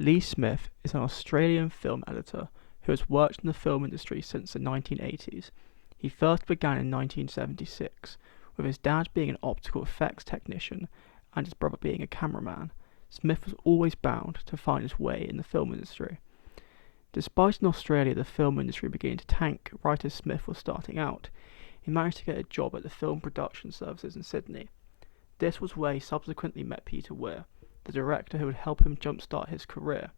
Lee Smith is an Australian film editor who has worked in the film industry since the 1980s. He first began in 1976, with his dad being an optical effects technician and his brother being a cameraman. Smith was always bound to find his way in the film industry. Despite in Australia the film industry beginning to tank right as Smith was starting out, he managed to get a job at the Film Production Services in Sydney. This was where he subsequently met Peter Weir, the director who would help him jumpstart his career.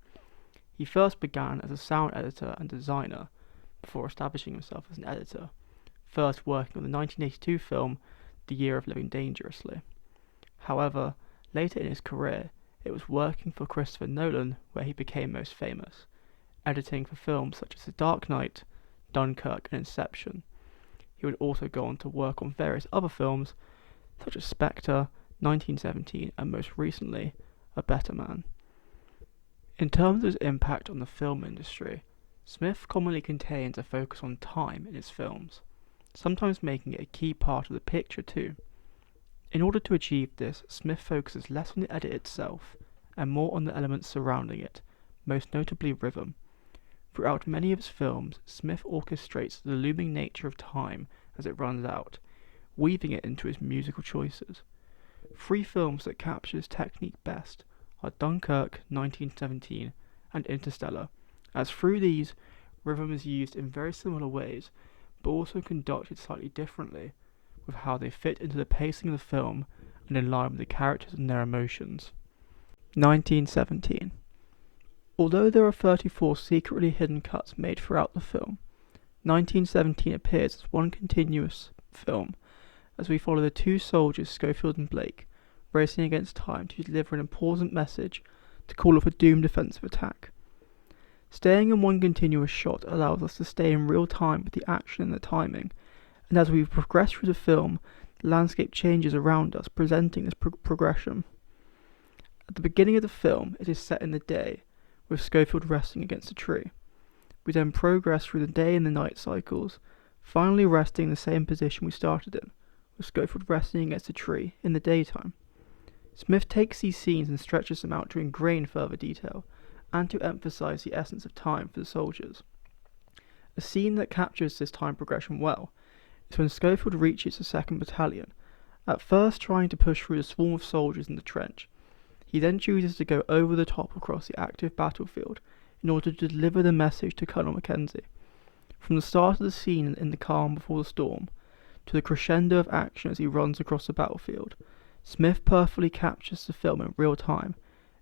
He first began as a sound editor and designer, before establishing himself as an editor, first working on the 1982 film The Year of Living Dangerously. However, later in his career, it was working for Christopher Nolan where he became most famous, editing for films such as The Dark Knight, Dunkirk and Inception. He would also go on to work on various other films such as Spectre, 1917 and most recently, A Better Man. In terms of his impact on the film industry, Smith commonly contains a focus on time in his films, sometimes making it a key part of the picture too. In order to achieve this, Smith focuses less on the edit itself and more on the elements surrounding it, most notably rhythm. Throughout many of his films, Smith orchestrates the looming nature of time as it runs out, weaving it into his musical choices. Three films that capture his technique best are Dunkirk, 1917, and Interstellar, as through these, rhythm is used in very similar ways, but also conducted slightly differently, with how they fit into the pacing of the film and in line with the characters and their emotions. 1917. Although there are 34 secretly hidden cuts made throughout the film, 1917 appears as one continuous film, as we follow the two soldiers Schofield and Blake, racing against time to deliver an important message to call off a doomed defensive attack. Staying in one continuous shot allows us to stay in real time with the action and the timing, and as we progress through the film, the landscape changes around us, presenting this progression. At the beginning of the film, it is set in the day, with Schofield resting against a tree. We then progress through the day and the night cycles, finally resting in the same position we started in, with Schofield resting against a tree in the daytime. Smith takes these scenes and stretches them out to ingrain further detail, and to emphasize the essence of time for the soldiers. A scene that captures this time progression well is when Schofield reaches the 2nd Battalion, at first trying to push through the swarm of soldiers in the trench. He then chooses to go over the top across the active battlefield in order to deliver the message to Colonel Mackenzie. From the start of the scene in the calm before the storm, to the crescendo of action as he runs across the battlefield, Smith perfectly captures the film in real time,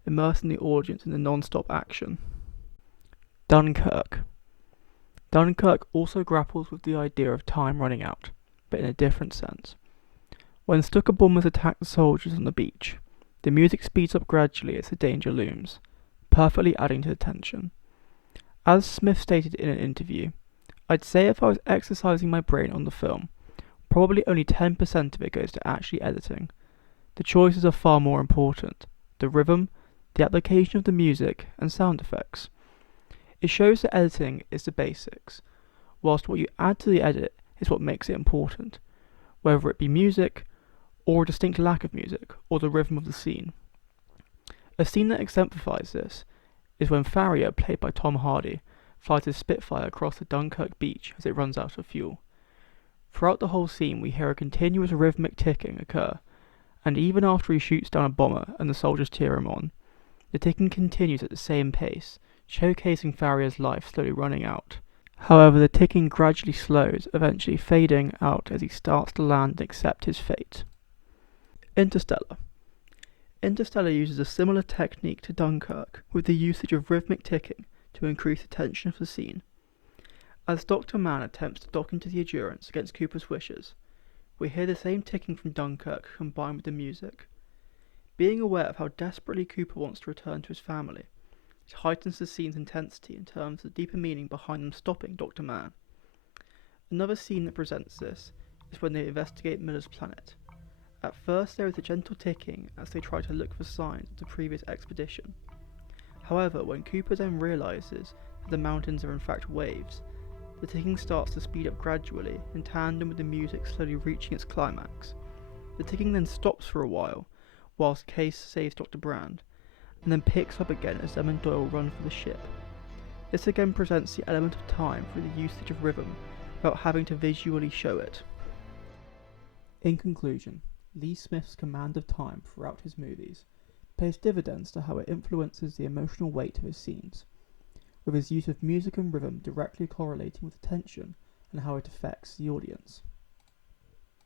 immersing the audience in the non-stop action. Dunkirk. Dunkirk also grapples with the idea of time running out, but in a different sense. When Stuka bombers attack the soldiers on the beach, the music speeds up gradually as the danger looms, perfectly adding to the tension. As Smith stated in an interview, "I'd say if I was exercising my brain on the film, probably only 10% of it goes to actually editing. The choices are far more important: the rhythm, the application of the music, and sound effects. It shows that editing is the basics, whilst what you add to the edit is what makes it important, whether it be music, or a distinct lack of music, or the rhythm of the scene." A scene that exemplifies this is when Farrier, played by Tom Hardy, flies his Spitfire across the Dunkirk beach as it runs out of fuel. Throughout the whole scene we hear a continuous rhythmic ticking occur, and even after he shoots down a bomber and the soldiers cheer him on, the ticking continues at the same pace, showcasing Farrier's life slowly running out. However, the ticking gradually slows, eventually fading out as he starts to land and accept his fate. Interstellar. Interstellar uses a similar technique to Dunkirk, with the usage of rhythmic ticking to increase the tension of the scene. As Dr. Mann attempts to dock into the Endurance against Cooper's wishes, we hear the same ticking from Dunkirk combined with the music. Being aware of how desperately Cooper wants to return to his family, it heightens the scene's intensity in terms of the deeper meaning behind them stopping Dr. Mann. Another scene that presents this is when they investigate Miller's planet. At first there is a gentle ticking as they try to look for signs of the previous expedition. However, when Cooper then realizes that the mountains are in fact waves, the ticking starts to speed up gradually, in tandem with the music slowly reaching its climax. The ticking then stops for a while, whilst Case saves Dr. Brand, and then picks up again as them and Doyle run for the ship. This again presents the element of time through the usage of rhythm, without having to visually show it. In conclusion, Lee Smith's command of time throughout his movies pays dividends to how it influences the emotional weight of his scenes, with his use of music and rhythm directly correlating with tension and how it affects the audience.